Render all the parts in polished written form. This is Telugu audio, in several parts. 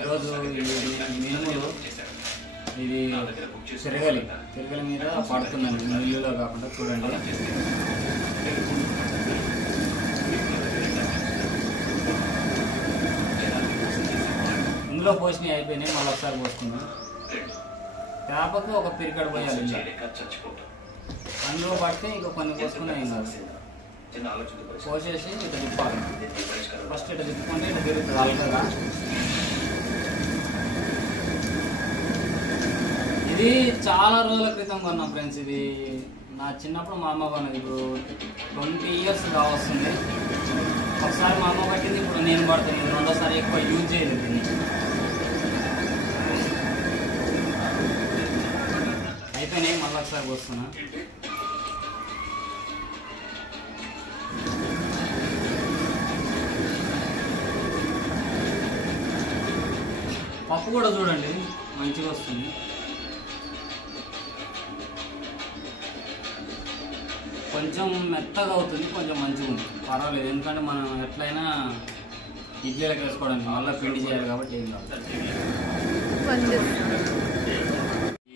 ఈరోజు మినుములు ఇది తిరగలి మీద పడుతుందండి, మిల్లులో కాకుండా. చూడండి, ఇందులో పోసినవి అయిపోయినాయి, మళ్ళీ ఒకసారి పోసుకున్నాం. కాకపోతే ఒక పిరికడ పోయాలి, అందులో పడితే ఇంకా కొన్ని పోసుకున్నాయి. ఏం కాదు, పోసేసి ఇట్లా తిప్పాలి. ఫస్ట్ ఇట్లా తిప్పుకుంటే ఇట్లా తిరుగుతుంది అల్కగా. ఇది చాలా రోజుల క్రితం కొన్నాం ఫ్రెండ్స్. ఇది నా చిన్నప్పుడు మా అమ్మ కొన్నది. ఇప్పుడు 20 years కావస్తుంది. ఒకసారి మా అమ్మ పట్టింది, ఇప్పుడు నేను పడుతుంది. రెండోసారి ఎక్కువ యూజ్ చేయలేదు దీన్ని. అయిపోయినాయి, మళ్ళీ ఒకసారి పోస్తున్నా. పప్పు కూడా చూడండి మంచిగా వస్తుంది. కొంచెం మెత్తగా అవుతుంది, కొంచెం మంచిగా ఉంది, పర్వాలేదు. ఎందుకంటే మనం ఎట్లయినా ఇడ్లీలకు వేసుకోవడానికి మళ్ళీ పిండి చేయాలి కాబట్టి ఏం కాదు.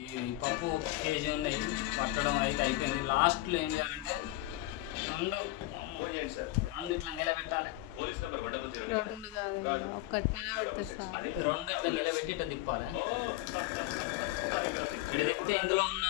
ఈ పప్పు 1 kg ఉన్నాయి, పట్టడం అయితే అయిపోయింది. లాస్ట్లో ఏం చేయాలంటే రెండు ఇట్లా నిలబెట్టాలి. రెండు ఇట్లా నిలబెట్టి ఇట్లా తిప్పాలి. ఇక్కడ తిప్పితే ఇందులో ఉన్న